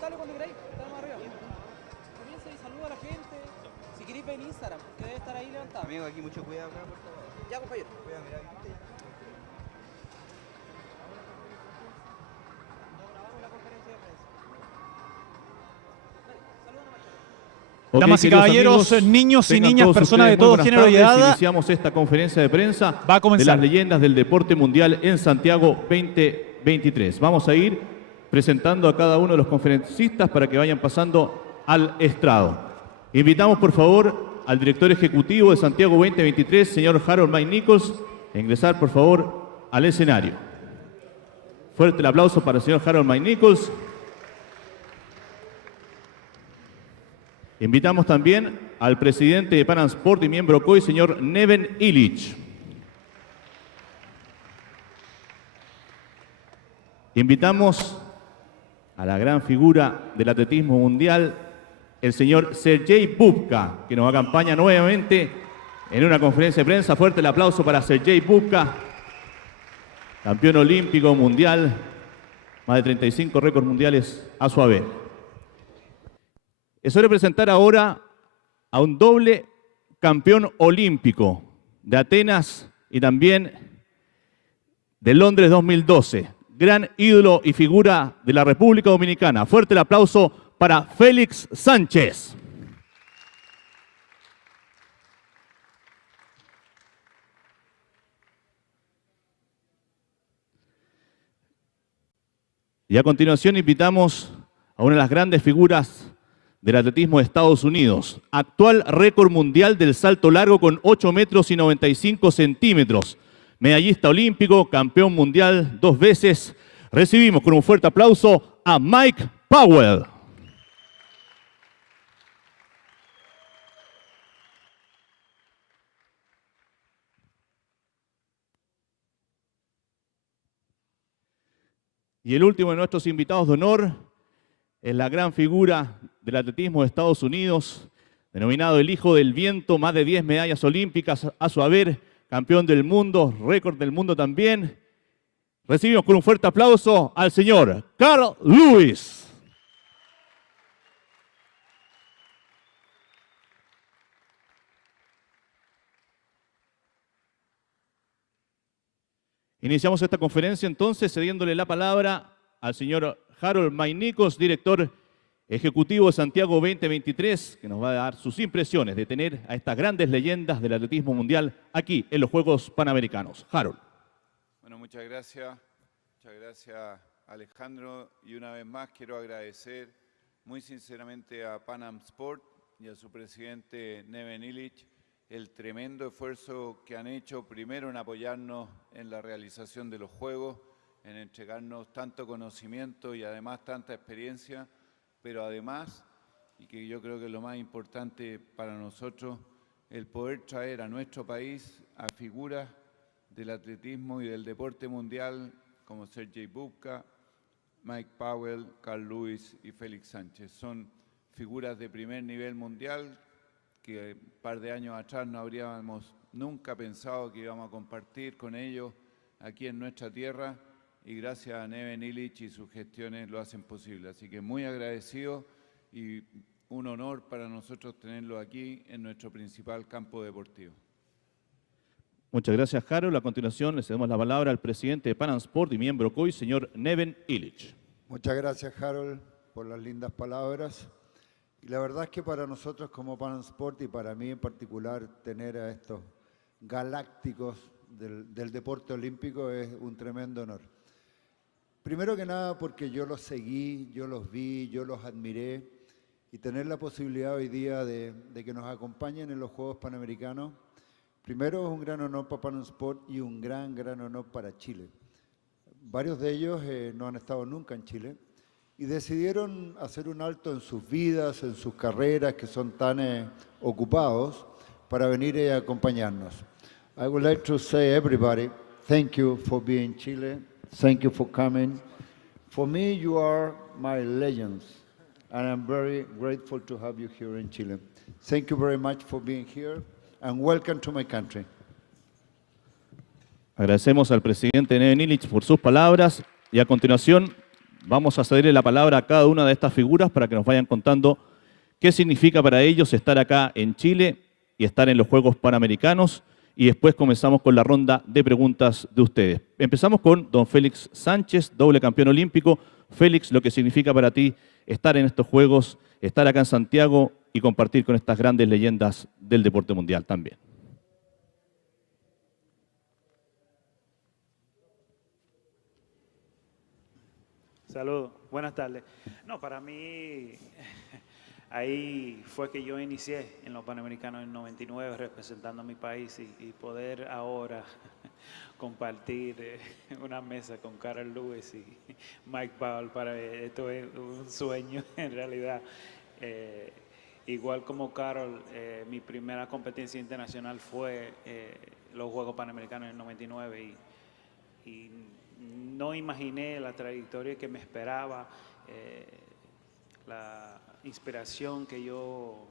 dale cuando queráis, estamos arriba. Comienza y saluda a la gente. Si queréis ver en Instagram, que debe estar ahí levantado. Amigo, aquí mucho cuidado acá, por favor. Ya, compañero. Cuidado, mira, aquí. Grabamos la conferencia de prensa. Dale, saluda a la mayoría. Okay, damas y caballeros, amigos, niños y niñas, personas de todo género y edad. Iniciamos esta conferencia de prensa Va a comenzar. de las leyendas del deporte mundial en Santiago 2023. Vamos a ir presentando a cada uno de los conferencistas para que vayan pasando al estrado. Invitamos, por favor, al director ejecutivo de Santiago 2023, señor Harold Mike Nichols, a ingresar, por favor, al escenario. Fuerte el aplauso para el señor Harold Mike Nichols. Invitamos también al presidente de Pan Am Sport y miembro COI, señor Neven Illich. Invitamos a la gran figura del atletismo mundial, el señor Sergei Bubka, que nos acompaña nuevamente en una conferencia de prensa. Fuerte el aplauso para Sergei Bubka, campeón olímpico mundial, más de 35 récords mundiales a su haber. Es hora de presentar ahora a un doble campeón olímpico de Atenas y también de Londres 2012. Gran ídolo y figura de la República Dominicana. Fuerte el aplauso para Félix Sánchez. Y a continuación invitamos a una de las grandes figuras del atletismo de Estados Unidos, actual récord mundial del salto largo con 8 metros y 95 centímetros, medallista olímpico, campeón mundial 2 veces. Recibimos con un fuerte aplauso a Mike Powell. Y el último de nuestros invitados de honor es la gran figura del atletismo de Estados Unidos, denominado el Hijo del Viento, más de 10 medallas olímpicas a su haber, campeón del mundo, récord del mundo también. Recibimos con un fuerte aplauso al señor Carl Lewis. Iniciamos esta conferencia entonces cediéndole la palabra al señor Harold Mike Nichols, director ejecutivo de Santiago 2023, que nos va a dar sus impresiones de tener a estas grandes leyendas del atletismo mundial aquí en los Juegos Panamericanos. Harold. Bueno, muchas gracias Alejandro, y una vez más quiero agradecer muy sinceramente a Pan Am Sport y a su presidente Neven Illich el tremendo esfuerzo que han hecho, primero en apoyarnos en la realización de los Juegos, en entregarnos tanto conocimiento y además tanta experiencia, pero además, y que yo creo que es lo más importante para nosotros, el poder traer a nuestro país a figuras del atletismo y del deporte mundial como Sergei Bubka, Mike Powell, Carl Lewis y Félix Sánchez. Son figuras de primer nivel mundial que un par de años atrás no habríamos nunca pensado que íbamos a compartir con ellos aquí en nuestra tierra, y gracias a Neven Illich y sus gestiones lo hacen posible. Así que muy agradecido y un honor para nosotros tenerlo aquí en nuestro principal campo deportivo. Muchas gracias, Harold. A continuación le cedemos la palabra al presidente de Pan Am Sport y miembro COI, señor Neven Illich. Muchas gracias, Harold, por las lindas palabras. Y la verdad es que para nosotros como Pan Am Sport y para mí en particular, tener a estos galácticos del deporte olímpico es un tremendo honor. Primero que nada porque yo los seguí, yo los vi, yo los admiré, y tener la posibilidad hoy día de que nos acompañen en los Juegos Panamericanos, primero es un gran honor para Pan Am Sport y un gran honor para Chile. Varios de ellos no han estado nunca en Chile y decidieron hacer un alto en sus vidas, en sus carreras, que son tan ocupados, para venir a acompañarnos. I would like to say everybody, thank you for being in Chile. Thank you for coming. For me, you are my legends, and I'm very grateful to have you here in Chile. Thank you very much for being here, and welcome to my country. Agradecemos al presidente Neven Illich por sus palabras y a continuación Vamos a cederle la palabra a cada una de estas figuras para que nos vayan contando qué significa para ellos estar acá en Chile y estar en los Juegos Panamericanos. Y después comenzamos con la ronda de preguntas de ustedes. Empezamos con don Félix Sánchez, doble campeón olímpico. Félix, lo que significa para ti estar en estos Juegos, estar acá en Santiago y compartir con estas grandes leyendas del deporte mundial también. Saludos, buenas tardes. No, para mí, ahí fue que yo inicié en los Panamericanos en 99 representando a mi país y poder ahora compartir una mesa con Carl Lewis y Mike Powell, para esto es un sueño en realidad. Igual como Carol, mi primera competencia internacional fue los Juegos Panamericanos en el 99 y no imaginé la trayectoria que me esperaba, la inspiración que yo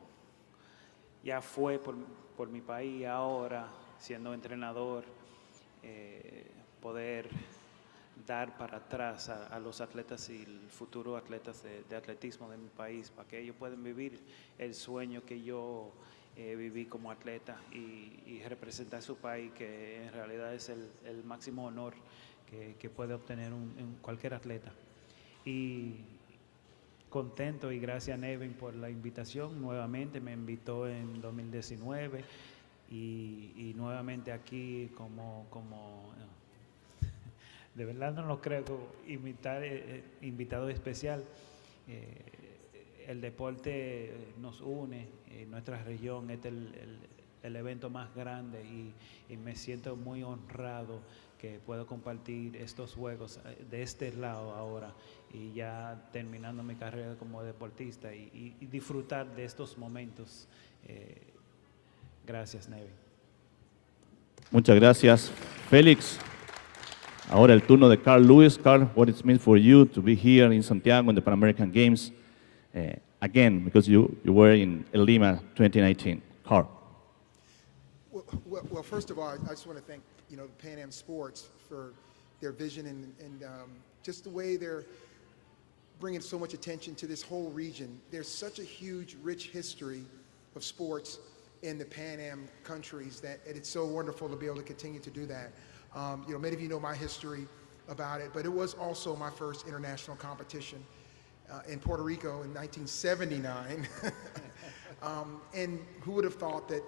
ya fue por mi país ahora, siendo entrenador, poder dar para atrás a los atletas y el futuro atletas de atletismo de mi país, para que ellos puedan vivir el sueño que yo viví como atleta y representar su país, que en realidad es el máximo honor que puede obtener cualquier atleta. Y contento y gracias a Nevin por la invitación. Nuevamente me invitó en 2019 y nuevamente aquí como de verdad no lo creo, invitado especial. El deporte nos une, nuestra región es el evento más grande y me siento muy honrado que puedo compartir estos juegos de este lado ahora y ya terminando mi carrera como deportista y disfrutar de estos momentos. Gracias, Nevin. Muchas gracias, Félix. Ahora el turno de Carl Lewis. Carl, what it means for you to be here in Santiago in the Pan American Games again, because you were in Lima 2019. Carl. Well, first of all, I just want to thank the Pan Am Sports for their vision and just the way they're bringing so much attention to this whole region. There's such a huge, rich history of sports in the Pan Am countries that it's so wonderful to be able to continue to do that. Many of you know my history about it, but it was also my first international competition in Puerto Rico in 1979. And who would have thought that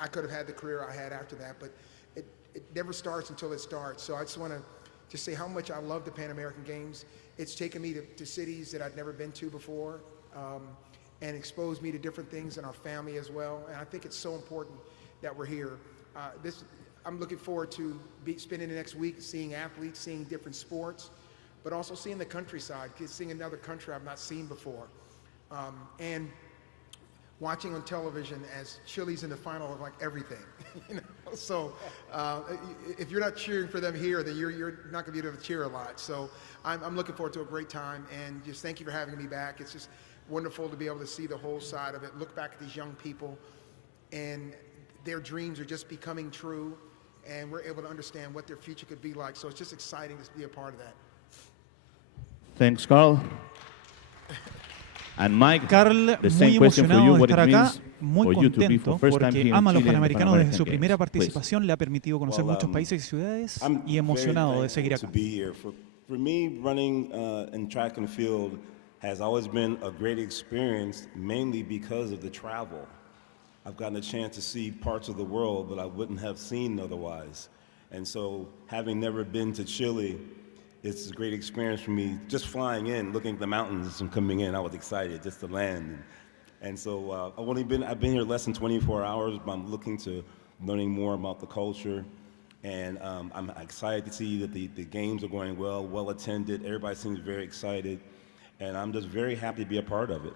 I could have had the career I had after that, but it never starts until it starts. So I just want to just say how much I love the Pan American Games. It's taken me to cities that I'd never been to before and exposed me to different things in our family as well. And I think it's so important that we're here. I'm looking forward to spending the next week seeing athletes, seeing different sports, but also seeing the countryside, seeing another country I've not seen before. And watching on television as Chile's in the final of like everything. So if you're not cheering for them here, then you're not going to be able to cheer a lot. So I'm looking forward to a great time, and just thank you for having me back. It's just wonderful to be able to see the whole side of it, look back at these young people, and their dreams are just becoming true, and we're able to understand what their future could be like. So it's just exciting to be a part of that. Thanks, Carl. And Mike, Carl, the same muy question for you, emocionado de what it estar acá, means muy for you to be contento for first time porque here in ama a los Chile in the Pan Panamericanos desde American su Games. primera Please. participación, le ha permitido conocer muchos países y ciudades y emocionado de seguir acá. For me, running in track and field has always been a great experience, mainly because of the travel. I've gotten a chance to see parts of the world that I wouldn't have seen otherwise. And so, having never been to Chile, it's a great experience for me. Just flying in, looking at the mountains and coming in, I was excited just to land. And so, I've been here less than 24 hours, but I'm looking to learning more about the culture. And I'm excited to see that the games are going well attended. Everybody seems very excited. And I'm just very happy to be a part of it.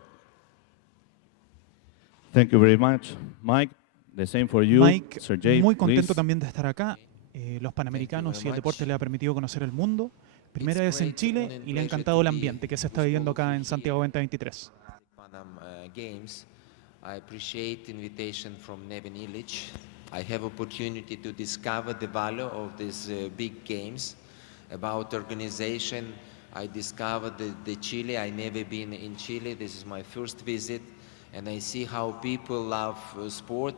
Thank you very much, Mike. The same for you, Mike, Sergey, muy contento please. también de estar acá. Los Panamericanos y el deporte le ha permitido conocer el mundo. Primera vez en Chile y le ha encantado el ambiente que se está viviendo acá en Santiago 2023. Games. I appreciate the invitation from Nevin Illich. I have opportunity to discover the value of these big games, about organization, I discovered the Chile. I never been in Chile. This is my first visit, and I see how people love sport.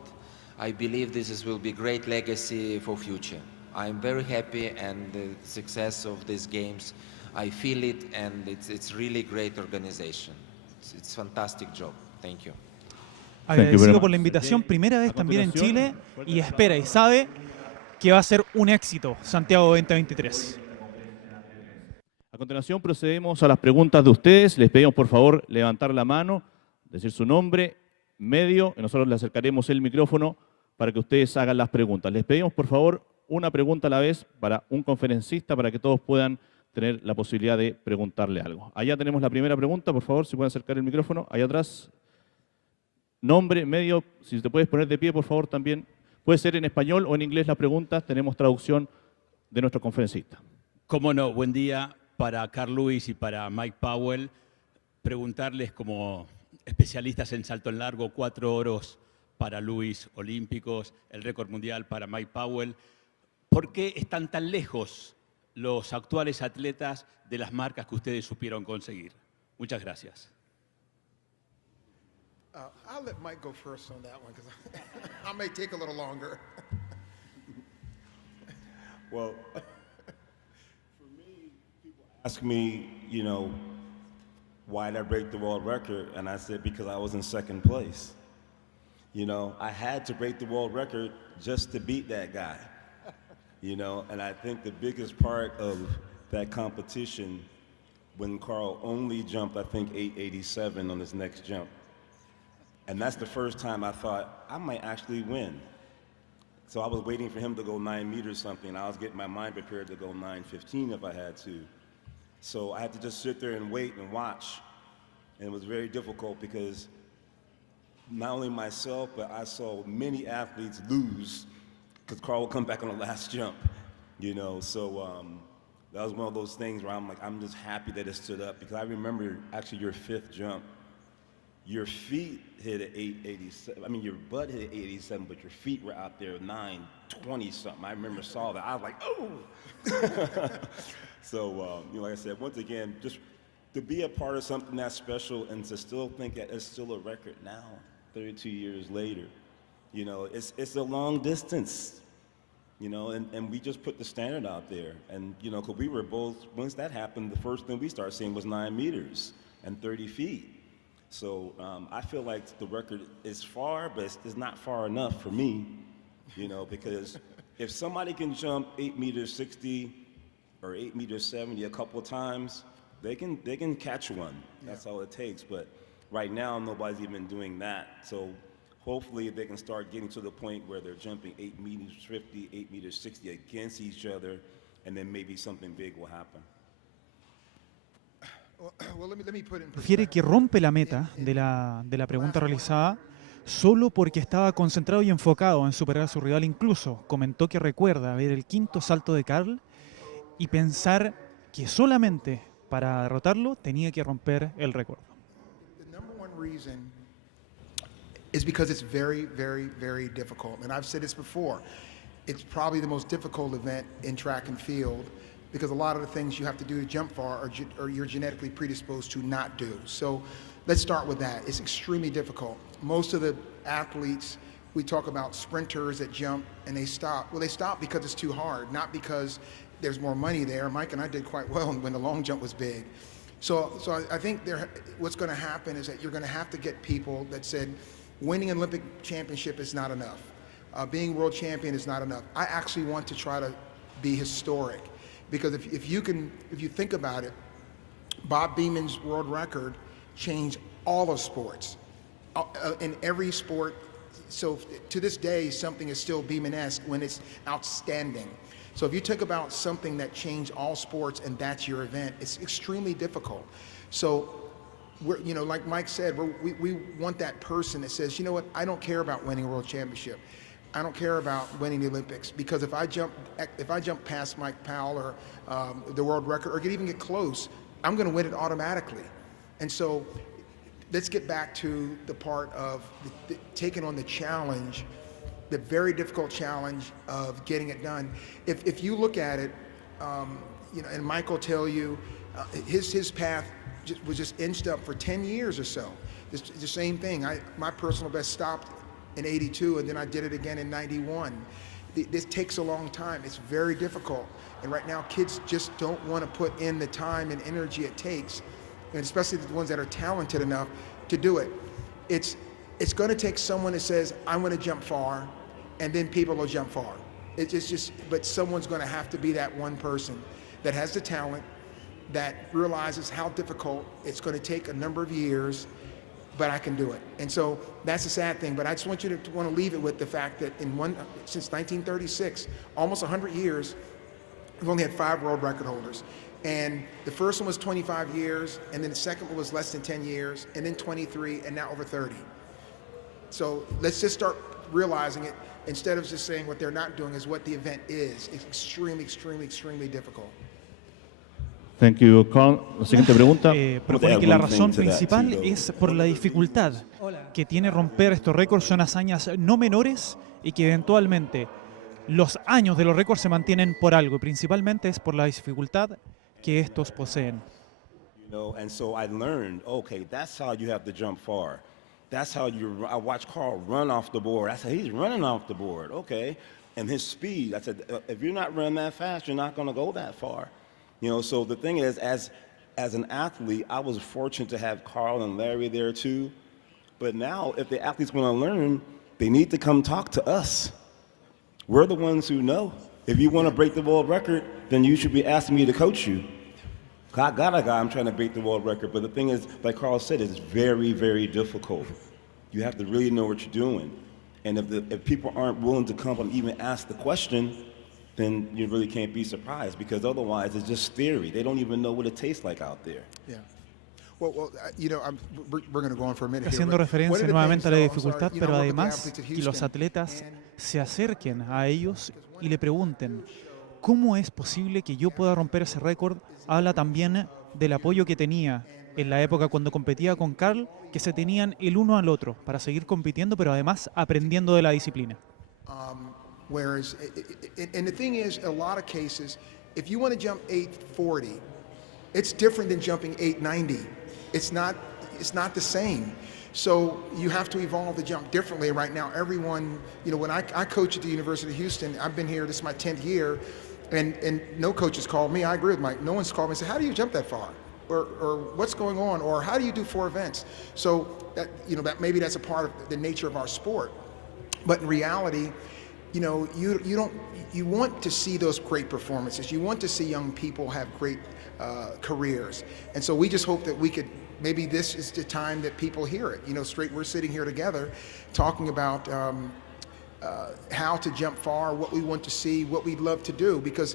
I believe will be great legacy for future. I'm very happy, and the success of these games, I feel it, and it's really great organization. It's fantastic job. Thank you. Agradecido por la invitación, primera vez también en Chile, y espera y sabe que va a ser un éxito Santiago 2023. A continuación procedemos a las preguntas de ustedes. Les pedimos por favor levantar la mano, decir su nombre, medio, y nosotros le acercaremos el micrófono para que ustedes hagan las preguntas. Les pedimos por favor una pregunta a la vez para un conferencista para que todos puedan tener la posibilidad de preguntarle algo. Allá tenemos la primera pregunta, por favor, si pueden acercar el micrófono. Allá atrás, nombre, medio, si te puedes poner de pie, por favor, también. Puede ser en español o en inglés la pregunta, tenemos traducción de nuestro conferencista. Cómo no, buen día para Carl Lewis y para Mike Powell. Preguntarles como especialistas en salto en largo, 4 oros para Lewis olímpicos, el récord mundial para Mike Powell. ¿Por qué están tan lejos los actuales atletas de las marcas que ustedes supieron conseguir? Muchas gracias. I'll let Mike go first on that one because I may take a little longer. Well, for me, people ask me, you know, why did I break the world record? And I said, because I was in second place. You know, I had to break the world record just to beat that guy. You know, and I think the biggest part of that competition, when Carl only jumped, I think, 887 on his next jump. And that's the first time I thought, I might actually win. So I was waiting for him to go 9 meters something. I was getting my mind prepared to go 9:15 if I had to. So I had to just sit there and wait and watch. And it was very difficult because not only myself, but I saw many athletes lose because Carl would come back on the last jump, you know. So that was one of those things where I'm like, I'm just happy that it stood up because I remember actually your 5th jump. Your feet hit at 887. I mean, your butt hit at 887, but your feet were out there 920 something. I remember saw that. I was like, oh. So, you know, like I said, once again, just to be a part of something that's special and to still think that it's still a record now, 32 years later. You know, it's a long distance, you know, and we just put the standard out there. And, you know, because we were both, once that happened, the first thing we started seeing was 9 meters and 30 feet. So I feel like the record is far, but it's not far enough for me, you know, because if somebody can jump 8 meters 60 or 8 meters 70 a couple of times, they can catch one. That's all it takes. But right now, nobody's even doing that. So hopefully they can start getting to the point where they're jumping 8 meters 50, 8 meters 60 against each other, and then maybe something big will happen. Refiere que rompe la meta de la pregunta realizada solo porque estaba concentrado y enfocado en superar a su rival. Incluso comentó que recuerda ver el 5.º salto de Carl y pensar que solamente para derrotarlo tenía que romper el récord. The number one reason is because it's very, very, very difficult. And I've said this before. It's probably the most difficult event in track and field because a lot of the things you have to do to jump far are you're genetically predisposed to not do. So let's start with that. It's extremely difficult. Most of the athletes, we talk about sprinters that jump and they stop. Well, they stop because it's too hard, not because there's more money there. Mike and I did quite well when the long jump was big. So I think what's going to happen is that you're going to have to get people that said winning an Olympic championship is not enough. Being world champion is not enough. I actually want to try to be historic. Because if you think about it, Bob Beeman's world record changed all of sports, in every sport. So to this day, something is still Beeman-esque when it's outstanding. So if you think about something that changed all sports and that's your event, it's extremely difficult. So we're, you know, like Mike said, we want that person that says, you know what, I don't care about winning a world championship. I don't care about winning the Olympics because if I jump past Mike Powell or the world record or even get close, I'm going to win it automatically. And so let's get back to the part of taking on the challenge, the very difficult challenge of getting it done. If you look at it, you know, and Mike will tell you, His path was just inched up for 10 years or so. It's the same thing. My personal best stopped in 82, and then I did it again in 91. This takes a long time. It's very difficult. And right now, kids just don't want to put in the time and energy it takes, and especially the ones that are talented enough to do it. It's going to take someone that says, I'm going to jump far, and then people will jump far. It's just, but someone's going to have to be that one person that has the talent, that realizes how difficult it's going to take a number of years, but I can do it. And so that's the sad thing. But I just want you to want to leave it with the fact that since 1936, almost 100 years, we've only had 5 world record holders. And the first one was 25 years, and then the second one was less than 10 years, and then 23, and now over 30. So let's just start realizing it, instead of just saying what they're not doing is what the event is. It's extremely, extremely, extremely difficult. Thank you, Carl. La siguiente pregunta. Propone que la razón principal es por la dificultad que tiene romper estos récords. Son hazañas no menores y que eventualmente los años de los récords se mantienen por algo, y principalmente es por la dificultad que estos poseen. You know, and so I learned, okay, that's how you have to jump far. That's how I watched Carl run off the board. I said, he's running off the board, okay. And his speed, I said, if you're not running that fast, you're not going to go that far. You know, so the thing is, as an athlete, I was fortunate to have Carl and Larry there too. But now, if the athletes want to learn, they need to come talk to us. We're the ones who know. If you want to break the world record, then you should be asking me to coach you. I got a guy I'm trying to break the world record, but the thing is, like Carl said, it's very, very difficult. You have to really know what you're doing. And if people aren't willing to come and even ask the question, then you really can't be surprised, because otherwise it's just theory. They don't even know what it tastes like out there. Yeah. Well, you know, we're going to go on for a minute here. Haciendo referencia nuevamente a la dificultad, pero además que los atletas se acerquen a ellos y le pregunten, ¿cómo es posible que yo pueda romper ese récord? Habla también del apoyo que tenía en la época cuando competía con Carl, que se tenían el uno al otro para seguir compitiendo, pero además aprendiendo de la disciplina. Whereas, and the thing is, a lot of cases, if you want to jump 840, it's different than jumping 890. It's not the same. So you have to evolve the jump differently. Right now, everyone, you know, when I coach at the University of Houston, I've been here, this is my 10th year, and no coach has called me. I agree with Mike. No one's called me and said, how do you jump that far? Or what's going on? Or how do you do 4 events? So, you know, maybe that's a part of the nature of our sport. But in reality, you know, you want to see those great performances. You want to see young people have great careers. And so we just hope that we could, maybe this is the time that people hear it. You know, we're sitting here together talking about how to jump far, what we want to see, what we'd love to do, because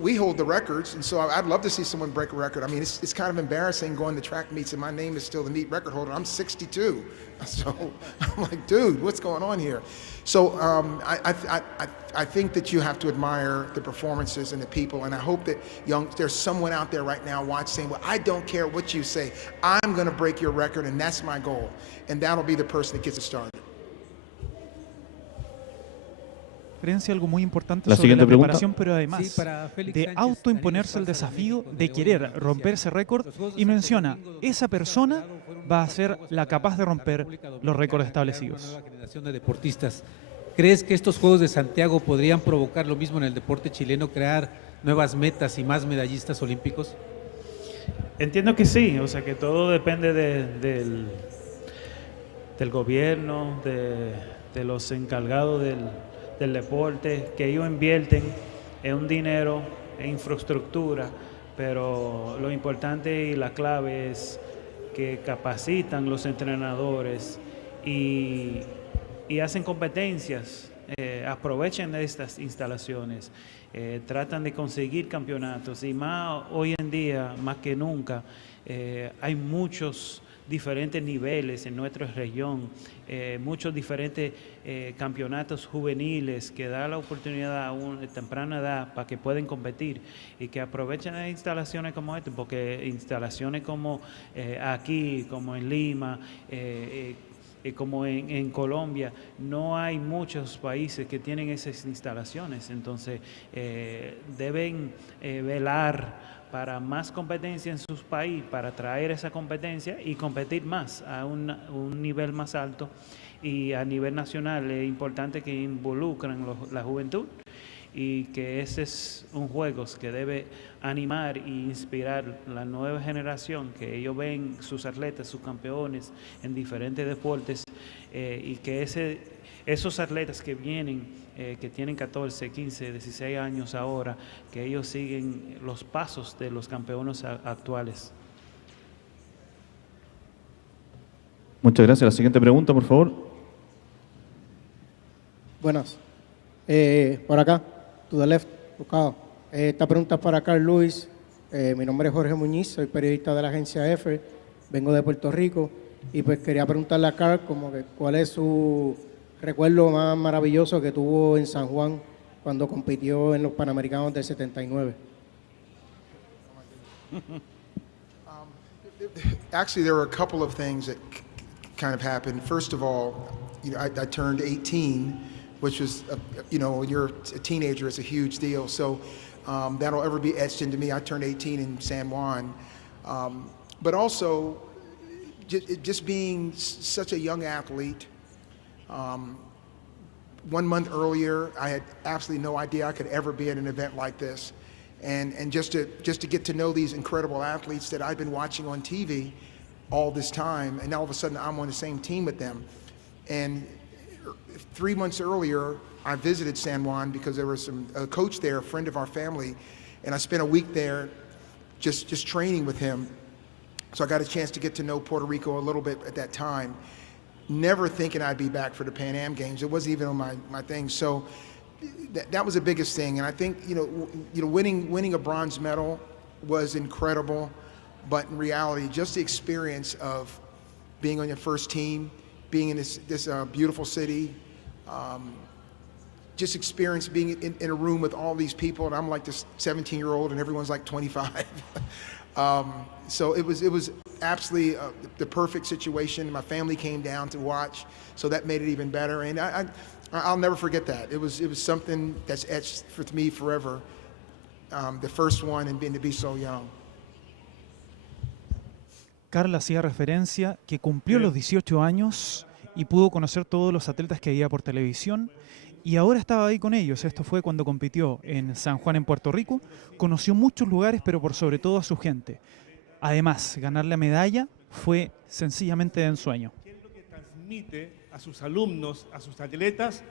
we hold the records, and so I'd love to see someone break a record. I mean, it's kind of embarrassing going to track meets and my name is still the meet record holder. I'm 62, so I'm like, dude, what's going on here? So I think that you have to admire the performances and the people, and I hope that there's someone out there right now watching saying, well, I don't care what you say. I'm going to break your record, and that's my goal, and that'll be the person that gets it started. Algo muy importante sobre la preparación, pero además de autoimponerse el desafío de querer romper ese récord, y menciona, esa persona va a ser la capaz de romper los récords establecidos. Una nueva generación de deportistas. ¿Crees que estos Juegos de Santiago podrían provocar lo mismo en el deporte chileno, crear nuevas metas y más medallistas olímpicos? Entiendo que sí, o sea que todo depende del gobierno, de los encargados del deporte, que ellos invierten en un dinero, en infraestructura, pero lo importante y la clave es que capacitan los entrenadores y hacen competencias, aprovechen estas instalaciones, tratan de conseguir campeonatos, y más hoy en día, más que nunca, hay muchos diferentes niveles en nuestra región, muchos diferentes campeonatos juveniles que da la oportunidad a una temprana edad para que puedan competir y que aprovechen las instalaciones como esta, porque instalaciones como aquí, como en Lima, como en Colombia, no hay muchos países que tienen esas instalaciones, entonces deben velar para más competencia en sus países, para traer esa competencia y competir más a un nivel más alto. Y a nivel nacional es importante que involucren la juventud y que ese es un juego que debe animar e inspirar la nueva generación, que ellos ven sus atletas, sus campeones en diferentes deportes y que esos atletas que vienen, que tienen 14, 15, 16 años ahora, que ellos siguen los pasos de los campeones actuales. Muchas gracias. La siguiente pregunta, por favor. Buenas. Por acá, to the left, buscado. Esta pregunta es para Carl Lewis. Mi nombre es Jorge Muñiz, soy periodista de la agencia EFE, vengo de Puerto Rico y pues quería preguntarle a Carl como que cuál es su recuerdo más maravilloso que tuvo en San Juan cuando compitió en los Panamericanos del 79. Actually, there were a couple of things that kind of happened. First of all, I turned 18, which was, when you're a teenager, it's a huge deal. So that'll ever be etched into me. I turned 18 in San Juan. But also, just being such a young athlete, 1 month earlier, I had absolutely no idea I could ever be at an event like this. And just to get to know these incredible athletes that I've been watching on TV all this time, and all of a sudden I'm on the same team with them. And 3 months earlier, I visited San Juan because there was a coach there, a friend of our family, and I spent a week there just training with him. So I got a chance to get to know Puerto Rico a little bit at that time. Never thinking I'd be back for the Pan Am Games. It wasn't even on my thing. So that was the biggest thing. And I think, winning a bronze medal was incredible. But in reality, just the experience of being on your first team, being in this beautiful city, just experience being in a room with all these people, and I'm like this 17-year-old and everyone's like 25. So it was absolutely the perfect situation. My family came down to watch, so that made it even better. And I'll never forget that. It was something that's etched for me forever. The first one and to be so young. Carla hacía referencia que cumplió los 18 años y pudo conocer todos los atletas que veía por televisión y ahora estaba ahí con ellos. Esto fue cuando compitió en San Juan, en Puerto Rico. Conoció muchos lugares, pero por sobre todo a su gente. Además, ganar la medalla fue sencillamente de ensueño. ¿Qué es lo que transmite a sus alumnos, a sus atletas,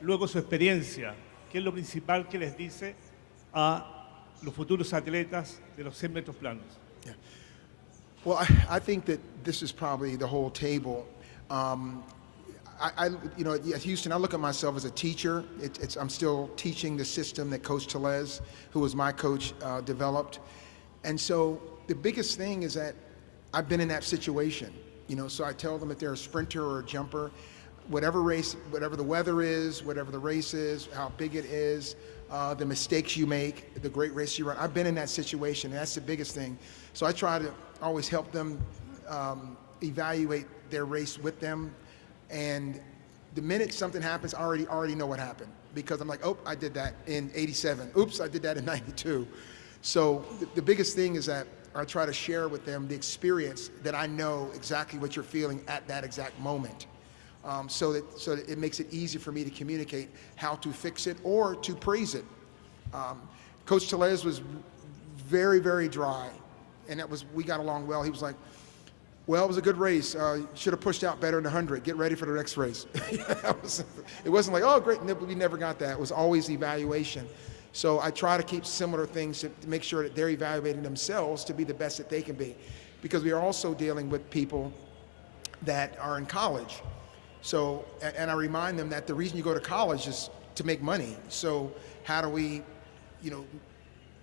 luego su experiencia? ¿Qué es lo principal que les dice a los futuros atletas de los 100 metros planos? Well, I think that this is probably the whole table. At Houston, I look at myself as a teacher. I'm still teaching the system that Coach Tellez, who was my coach, developed. And so the biggest thing is that I've been in that situation. So I tell them if they're a sprinter or a jumper, whatever race, whatever the weather is, whatever the race is, how big it is, the mistakes you make, the great race you run. I've been in that situation, and that's the biggest thing. So I try to always help them evaluate their race with them. And the minute something happens, I already know what happened, because I'm like, oh, I did that in 87. Oops, I did that in 92. So the biggest thing is that I try to share with them the experience that I know exactly what you're feeling at that exact moment. So that it makes it easy for me to communicate how to fix it or to praise it. Coach Tellez was very, very dry, and we got along well. He was like, well, it was a good race. Should have pushed out better in the 100. Get ready for the next race. It wasn't like, oh, great. We never got that. It was always evaluation. So I try to keep similar things to make sure that they're evaluating themselves to be the best that they can be, because we are also dealing with people that are in college. So, and I remind them that the reason you go to college is to make money. So how do we,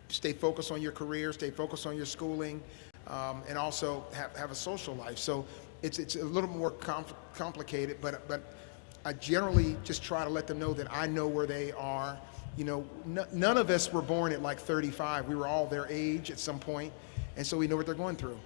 stay focused on your career, stay focused on your schooling, and also have a social life. So it's a little more complicated, but I generally just try to let them know that I know where they are. None of us were born at like 35. We were all their age at some point, and so we know what they're going through.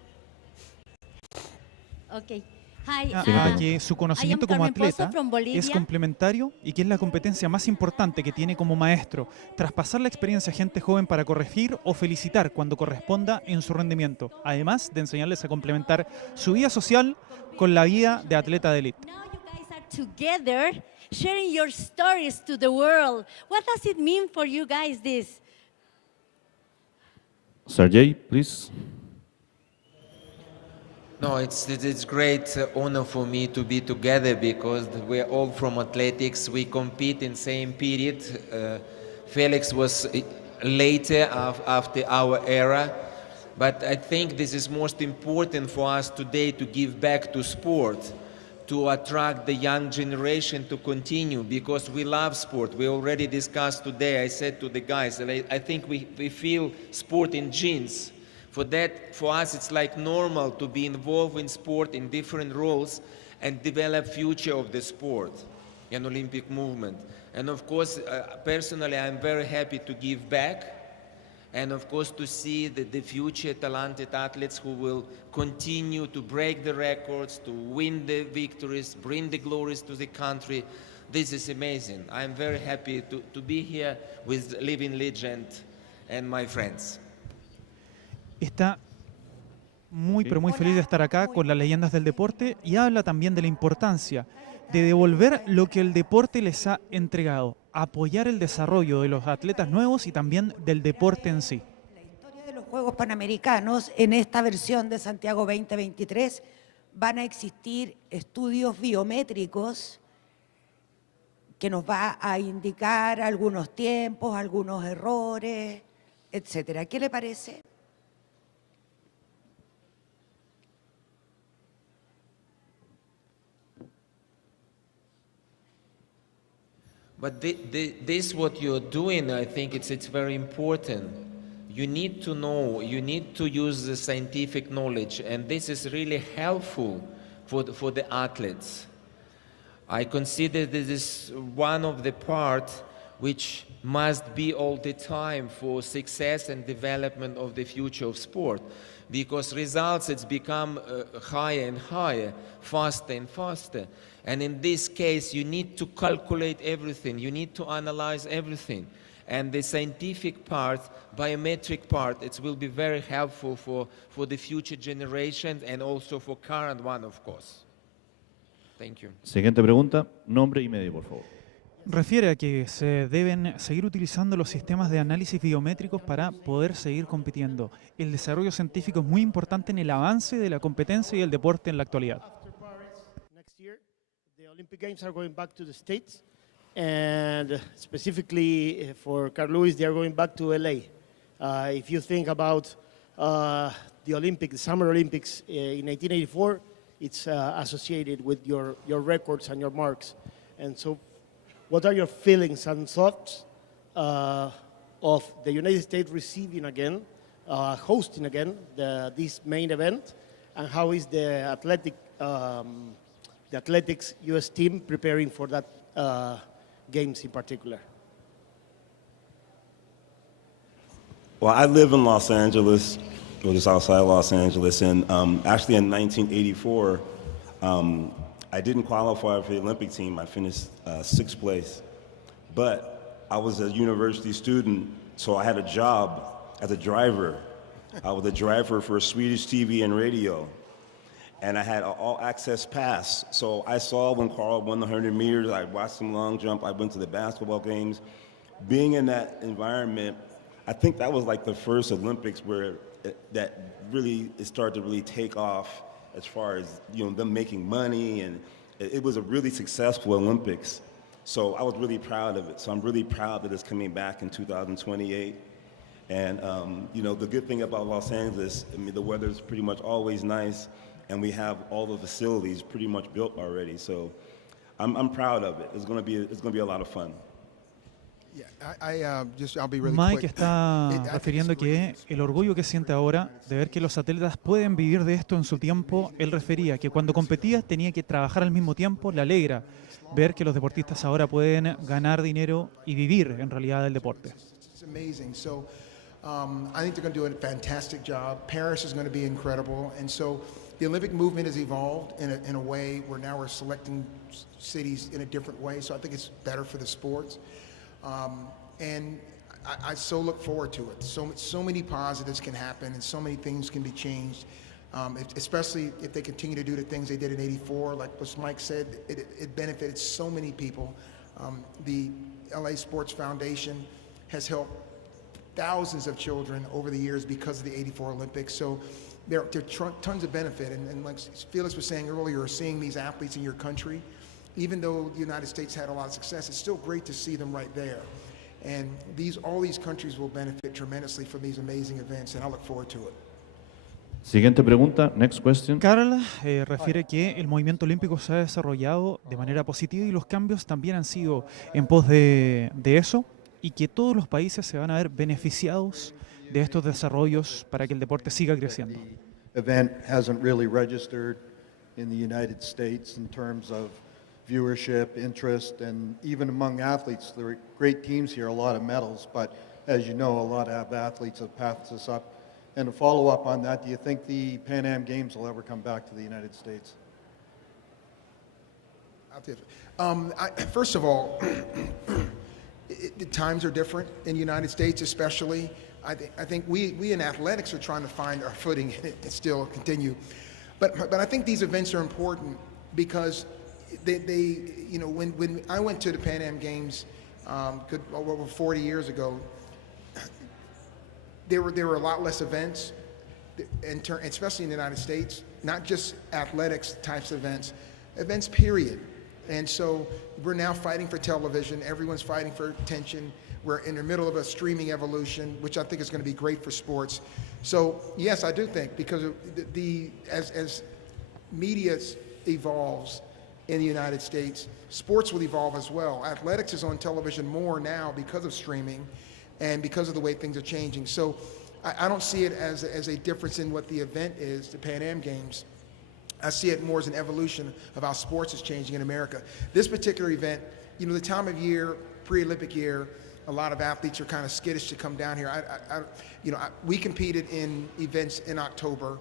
Ok. a que su conocimiento como atleta es complementario y que es la competencia más importante que tiene como maestro, traspasar la experiencia a gente joven para corregir o felicitar cuando corresponda en su rendimiento, además de enseñarles a complementar su vida social con la vida de atleta de élite. Together, sharing your stories to the world. What does it mean for you guys, this? Sergey, please. No, it's great honor for me to be together because we're all from athletics. We compete in same period. Felix was later after our era, but I think this is most important for us today to give back to sport, to attract the young generation to continue because we love sport. We already discussed today, I said to the guys, I think we feel sport in genes. For us, it's like normal to be involved in sport in different roles and develop future of the sport and Olympic movement. And of course, personally, I'm very happy to give back and of course to see the future talented athletes who will continue to break the records, to win the victories, bring the glories to the country. This is amazing. I'm very happy to be here with living legend and my friends. Está muy, pero muy feliz de estar acá con las leyendas del deporte y habla también de la importancia de devolver lo que el deporte les ha entregado, apoyar el desarrollo de los atletas nuevos y también del deporte en sí. La historia de los Juegos Panamericanos, en esta versión de Santiago 2023, van a existir estudios biométricos que nos va a indicar algunos tiempos, algunos errores, etcétera. ¿Qué le parece? But this what you're doing, I think it's very important. You need to know, you need to use the scientific knowledge, and this is really helpful for the athletes. I consider this is one of the parts which must be all the time for success and development of the future of sport, because results, it's become higher and higher, faster and faster. And in this case, you need to calculate everything. You need to analyze everything. And the scientific part, biometric part, it will be very helpful for the future generations and also for current one, of course. Thank you. Siguiente pregunta, nombre y medio, por favor. Refiere a que se deben seguir utilizando los sistemas de análisis biométricos para poder seguir compitiendo. El desarrollo científico es muy importante en el avance de la competencia y el deporte en la actualidad. Olympic Games are going back to the States, and specifically for Carl Lewis, they are going back to LA. If you think about the Olympics, the Summer Olympics in 1984, it's associated with your records and your marks. And so, what are your feelings and thoughts of the United States receiving again, hosting again this main event, and how is the athletics U.S. team preparing for that games in particular? Well, I live in Los Angeles, or just outside Los Angeles, and actually in 1984, I didn't qualify for the Olympic team. I finished 6th place, but I was a university student, so I had a job as a driver. I was a driver for Swedish TV and radio. And I had an all-access pass. So I saw when Carl won the 100 meters, I watched him long jump, I went to the basketball games. Being in that environment, I think that was like the first Olympics where it started to really take off as far as, you know, them making money, and it was a really successful Olympics. So I was really proud of it. So I'm really proud that it's coming back in 2028. And, you know, the good thing about Los Angeles, I mean, the weather's pretty much always nice, and we have all the facilities pretty much built already. So I'm proud of it. It's going to be a lot of fun. Mike está refiriendo que el orgullo que siente ahora de ver que los atletas pueden vivir de esto en su tiempo. Él refería que cuando competía tenía que trabajar al mismo tiempo. Le alegra ver que los deportistas ahora pueden ganar dinero y vivir en realidad del deporte. I think they're going to do a fantastic job. Paris is going to be incredible. And so the Olympic movement has evolved in a way where now we're selecting cities in a different way. So I think it's better for the sports. And I so look forward to it. So many positives can happen and so many things can be changed, especially if they continue to do the things they did in '84. Like what Mike said, it benefited so many people. The LA Sports Foundation has helped thousands of children over the years because of the '84 Olympics. So there are tons of benefit. And like Felix was saying earlier, seeing these athletes in your country, even though the United States had a lot of success, it's still great to see them right there. And all these countries will benefit tremendously from these amazing events, and I look forward to it. Siguiente pregunta, next question. Carl refiere que el movimiento olímpico se ha desarrollado de manera positiva y los cambios también han sido en pos de eso, y que todos los países se van a ver beneficiados de estos desarrollos para que el deporte siga creciendo. The event hasn't really registered in the United States in terms of viewership, interest, and even among athletes. There are great teams here, a lot of medals, but as you know, a lot of athletes have passed this up. And to follow up on that, do you think the Pan Am Games will ever come back to the United States? First of all, the times are different in the United States, especially. I think we in athletics are trying to find our footing and still continue. But I think these events are important because they you know, when I went to the Pan Am Games over 40 years ago, there were a lot less events, especially in the United States, not just athletics types of events period. And so we're now fighting for television. Everyone's fighting for attention. We're in the middle of a streaming evolution, which I think is going to be great for sports. So yes, I do think, because as media evolves in the United States, sports will evolve as well. Athletics is on television more now because of streaming and because of the way things are changing. So I don't see it as a difference in what the event is, the Pan Am Games. I see it more as an evolution of how sports is changing in America. This particular event, you know, the time of year, pre-Olympic year, a lot of athletes are kind of skittish to come down here. We competed in events in October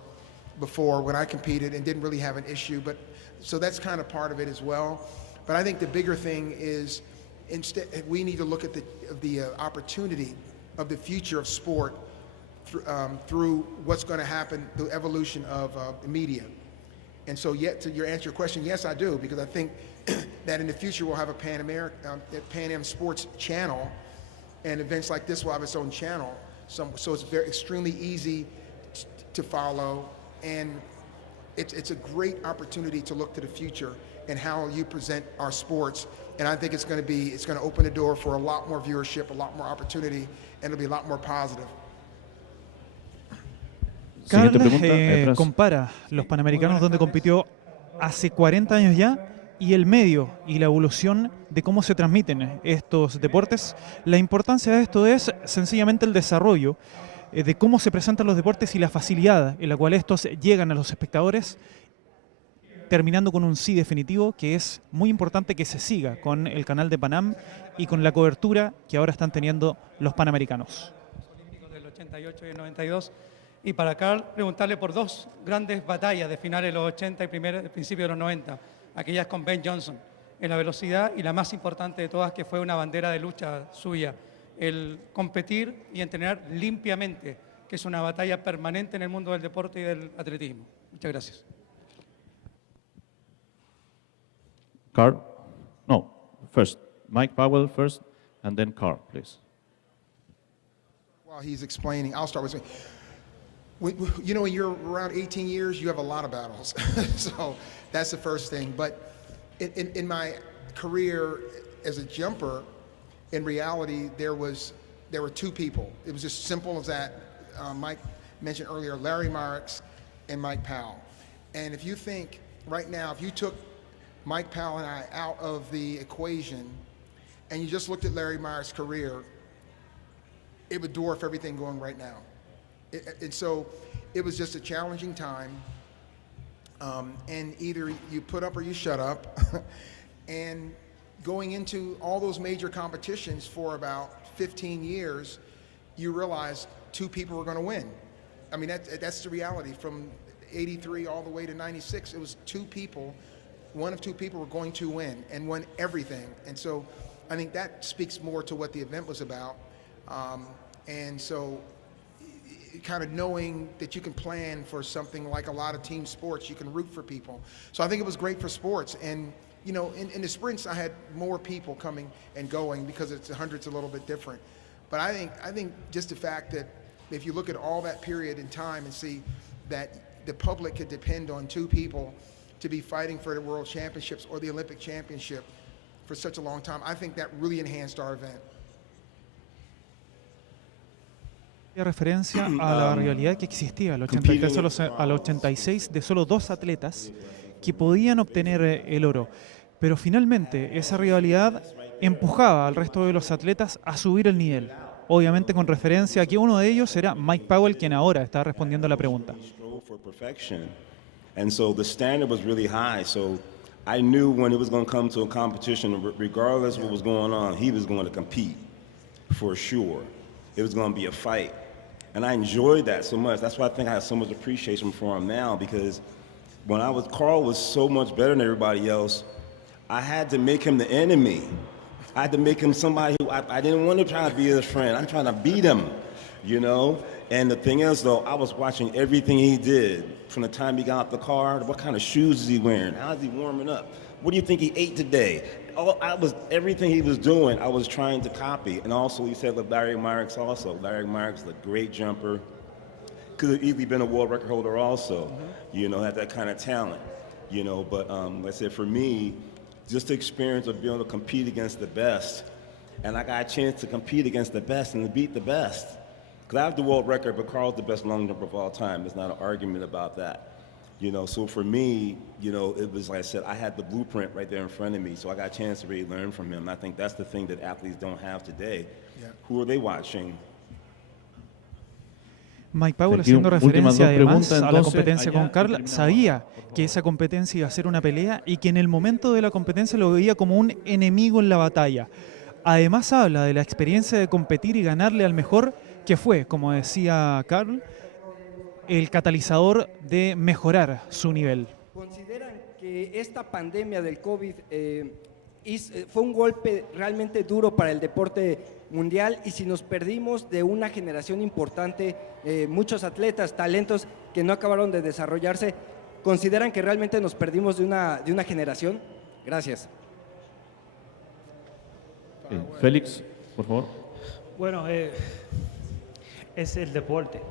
before when I competed and didn't really have an issue, but so that's kind of part of it as well. But I think the bigger thing is instead we need to look at the opportunity of the future of sport through what's going to happen, the evolution of media. And so, yet to answer your question, yes, I do, because I think that in the future we'll have a Pan Am Sports channel, and events like this will have its own channel. So it's extremely easy to follow, and it's a great opportunity to look to the future and how you present our sports. And I think it's going to open the door for a lot more viewership, a lot more opportunity, and it'll be a lot more positive. Carl compara los Panamericanos donde compitió hace 40 años ya y el medio y la evolución de cómo se transmiten estos deportes. La importancia de esto es sencillamente el desarrollo de cómo se presentan los deportes y la facilidad en la cual estos llegan a los espectadores, terminando con un sí definitivo, que es muy importante que se siga con el canal de Panam y con la cobertura que ahora están teniendo los Panamericanos. Olímpicos del 88 y el 92. Y para Carl, preguntarle por dos grandes batallas de finales de los 80 y principios de los 90, aquellas con Ben Johnson en la velocidad, y la más importante de todas, que fue una bandera de lucha suya, el competir y entrenar limpiamente, que es una batalla permanente en el mundo del deporte y del atletismo. Muchas gracias. Carl? No, first. Mike Powell first, and then Carl, please. While he's explaining, I'll start with saying, you know, when you're around 18 years, you have a lot of battles. So that's the first thing. But in my career as a jumper, in reality, there were two people. It was just simple as that. Mike mentioned earlier, Larry Marks and Mike Powell. And if you think right now, if you took Mike Powell and I out of the equation and you just looked at Larry Marks' career, it would dwarf everything going right now. And so it was just a challenging time, and either you put up or you shut up. And going into all those major competitions for about 15 years, you realize two people were going to win. I mean, that's the reality. 83 all the way to 96, it was two people, one of two people were going to win and won everything. And so I think that speaks more to what the event was about. And so kind of knowing that you can plan for something like a lot of team sports, you can root for people. So I think it was great for sports. And, you know, in the sprints, I had more people coming and going because it's 100's a little bit different. But I think just the fact that if you look at all that period in time and see that the public could depend on two people to be fighting for the World Championships or the Olympic Championship for such a long time, I think that really enhanced our event. Referencia a la rivalidad que existía al 83 al 86 de solo dos atletas que podían obtener el oro. Pero finalmente esa rivalidad empujaba al resto de los atletas a subir el nivel. Obviamente con referencia a que uno de ellos era Mike Powell, quien ahora está respondiendo a la pregunta. And so the standard was really high. So I knew when it was going to come to a competition, regardless of what was going on, he was going to compete for sure. It was going to be a fight. And I enjoyed that so much. That's why I think I have so much appreciation for him now, because when Carl was so much better than everybody else, I had to make him the enemy. I had to make him somebody who I didn't want to try to be his friend. I'm trying to beat him, you know? And the thing is, though, I was watching everything he did from the time he got out the car. What kind of shoes is he wearing? How is he warming up? What do you think he ate today? Everything he was doing, I was trying to copy. And also, he said with Larry Marks also. Larry Marks, the great jumper. Could have easily been a world record holder also. You know, had that kind of talent. You know, but like I said, for me, just the experience of being able to compete against the best. And I got a chance to compete against the best and to beat the best. Because I have the world record, but Carl's the best long jumper of all time. There's not an argument about that. You know, so for me, you know, it was like I said, I had the blueprint right there in front of me, so I got a chance to really learn from him. And I think that's the thing that athletes don't have today. Yeah. Who are they watching? Mike Powell, haciendo referencia además a la competencia con Carl, sabía que esa competencia iba a ser una pelea y que en el momento de la competencia lo veía como un enemigo en la batalla. Además habla de la experiencia de competir y ganarle al mejor, que fue, como decía Carl, el catalizador de mejorar su nivel. ¿Consideran que esta pandemia del COVID fue un golpe realmente duro para el deporte mundial? Y si nos perdimos de una generación importante, muchos atletas, talentos que no acabaron de desarrollarse, ¿consideran que realmente nos perdimos de una generación? Gracias. Félix, por favor. Bueno, es el deporte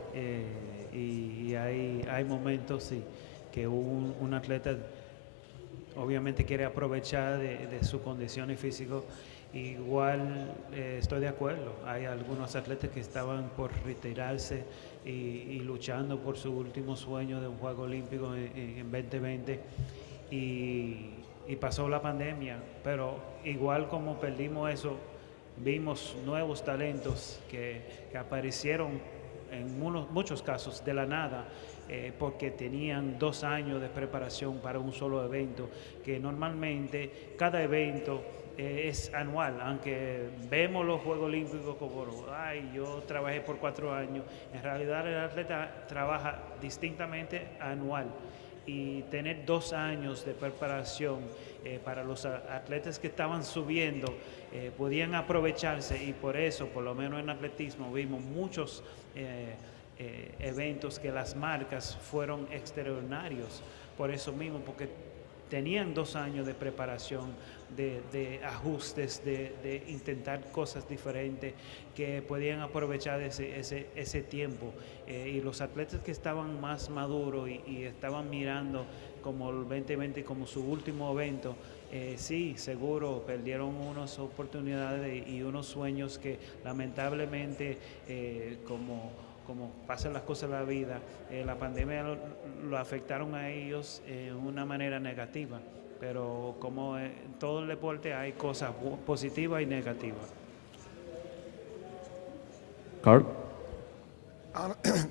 y hay momentos sí, que un atleta obviamente quiere aprovechar de su condición física. Igual estoy de acuerdo, hay algunos atletas que estaban por retirarse y luchando por su último sueño de un juego olímpico en 2020 y pasó la pandemia, pero igual como perdimos eso, vimos nuevos talentos que aparecieron en muchos casos de la nada, porque tenían 2 años de preparación para un solo evento, que normalmente cada evento es anual, aunque vemos los Juegos Olímpicos como, ay, yo trabajé por 4 años, en realidad el atleta trabaja distintamente anual. Y tener 2 años de preparación para los atletas que estaban subiendo, podían aprovecharse, y por eso, por lo menos en atletismo, vimos muchos eventos que las marcas fueron extraordinarios, por eso mismo, porque tenían 2 años de preparación, de ajustes, de intentar cosas diferentes, que podían aprovechar ese tiempo. Y los atletas que estaban más maduros y estaban mirando como el 2020 como su último evento, sí, seguro perdieron unas oportunidades y unos sueños que lamentablemente, como pasan las cosas en la vida, la pandemia lo afectaron a ellos de una manera negativa. Pero como en todo el deporte hay cosas positivas y negativas. Carl?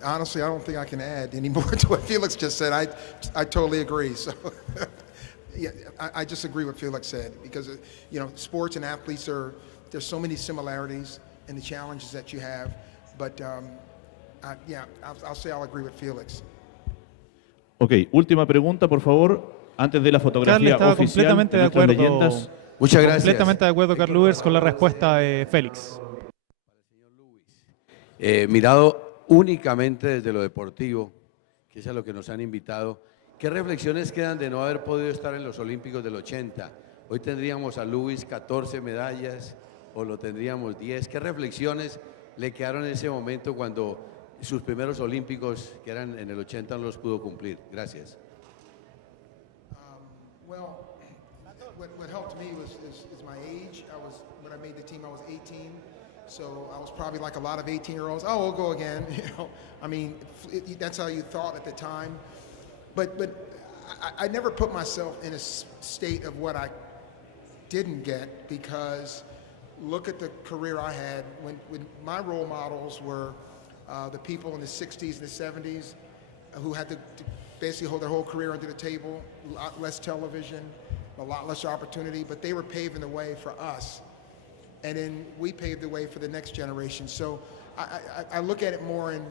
Honestly, I don't think I can add any more to what Felix just said. I totally agree. So, yeah, I just agree with Felix said, because you know, sports and athletes there's so many similarities in the challenges that you have. But yeah, I'll say I'll agree with Felix. Ok, última pregunta, por favor, antes de la fotografía estaba oficial completamente de de nuestras acuerdo. leyendas. Muchas gracias. Completamente de acuerdo, Carl Lewis, con la respuesta de Félix. Mirado únicamente desde lo deportivo, que es a lo que nos han invitado, ¿qué reflexiones quedan de no haber podido estar en los Olímpicos del 80? Hoy tendríamos a Lewis 14 medallas, o lo tendríamos 10. ¿Qué reflexiones le quedaron en ese momento cuando sus primeros Olímpicos, que eran en el 80, no los pudo cumplir? Gracias. Well, what helped me is my age. When I made the team, I was 18. So I was probably like a lot of 18-year-olds. Oh, we'll go again. You know, I mean, that's how you thought at the time. But I never put myself in a state of what I didn't get, because look at the career I had when my role models were the people in the 60s and the 70s who had to basically hold their whole career under the table, a lot less television, a lot less opportunity, but they were paving the way for us. And then we paved the way for the next generation. So I look at it more, and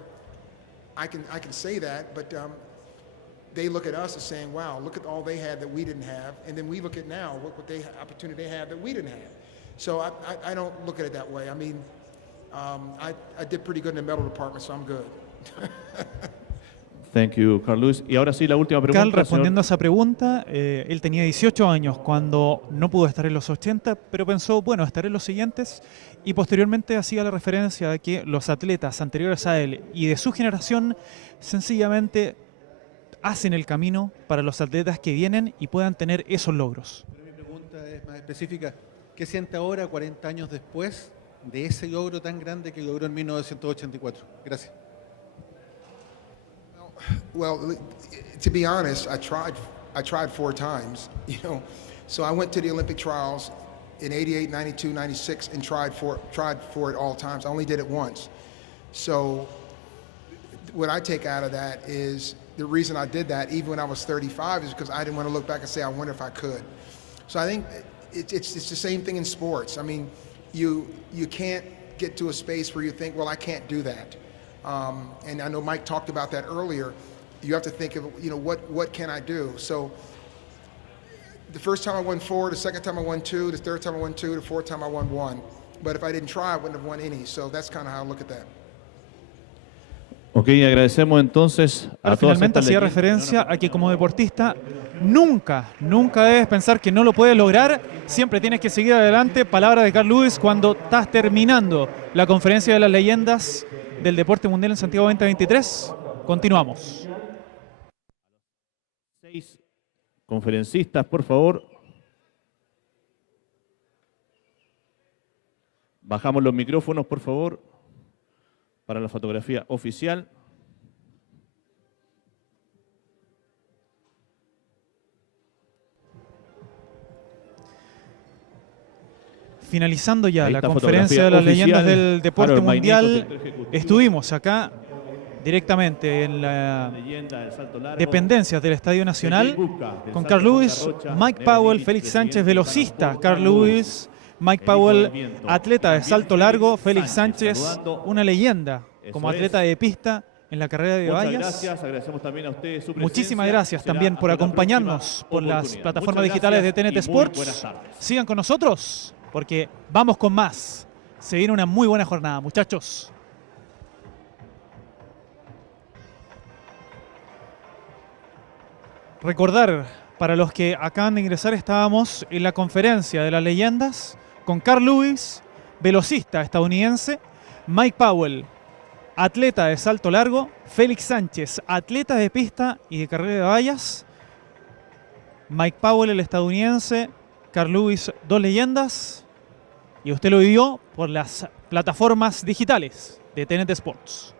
I can say that, but they look at us as saying, wow, look at all they had that we didn't have. And then we look at now, what opportunity they have that we didn't have. So I don't look at it that way. I mean, I did pretty good in the medal department, so I'm good. Thank you, Carl Lewis. Y ahora sí, la última pregunta. Carl, respondiendo a esa pregunta, él tenía 18 años cuando no pudo estar en los 80, pero pensó, bueno, estaré en los siguientes, y posteriormente hacía la referencia a que los atletas anteriores a él y de su generación sencillamente hacen el camino para los atletas que vienen y puedan tener esos logros. Pero mi pregunta es más específica. ¿Qué siente ahora, 40 años después, de ese logro tan grande que logró en 1984? Gracias. Well, to be honest, I tried 4 times, you know. So I went to the Olympic trials in 88, 92, 96 and tried for it all times. I only did it once. So what I take out of that is the reason I did that, even when I was 35, is because I didn't want to look back and say, I wonder if I could. So I think it's the same thing in sports. I mean, you can't get to a space where you think, well, I can't do that. And I know Mike talked about that earlier. You have to think of, you know, what can I do? So the first time I won 4, the second time I won 2, the third time I won 2, the fourth time I won 1. But if I didn't try, I wouldn't have won any. So that's kind of how I look at that. Ok, agradecemos entonces a todas finalmente estas hacía leyendas. referencia a que como deportista nunca debes pensar que no lo puedes lograr, siempre tienes que seguir adelante. Palabra de Carl Lewis cuando estás terminando la conferencia de las leyendas del Deporte Mundial en Santiago 2023. Continuamos. 6 conferencistas, por favor. Bajamos los micrófonos, por favor, para la fotografía oficial. Finalizando ya Ahí la está, conferencia de las fotografía leyendas oficial. del Deporte Harold Mundial, Maynico, director ejecutivo. estuvimos acá directamente en la Leyenda del salto largo. dependencias del Estadio Nacional Del con salto Carl Lewis, Rocha, Mike Neville Powell, Lillich, Félix Sánchez, presidente velocista, del Carl Panamá, Lewis, Mike el hijo Powell, del viento. atleta de salto largo, Félix Sánchez, saludando. una leyenda como Eso atleta es. de pista en la carrera de Muchas vallas. gracias, agradecemos también a ustedes su presencia. Muchísimas gracias Será también por hasta la acompañarnos próxima por las oportunidad. plataformas Muchas digitales de gracias TNT y muy Sports. buenas tardes. Sigan con nosotros porque vamos con más. Se viene una muy buena jornada, muchachos. Recordar, para los que acaban de ingresar, estábamos en la conferencia de las leyendas con Carl Lewis, velocista estadounidense, Mike Powell, atleta de salto largo, Félix Sánchez, atleta de pista y de carrera de vallas, Mike Powell, el estadounidense, Carl Lewis, 2 leyendas, y usted lo vivió por las plataformas digitales de TNT Sports.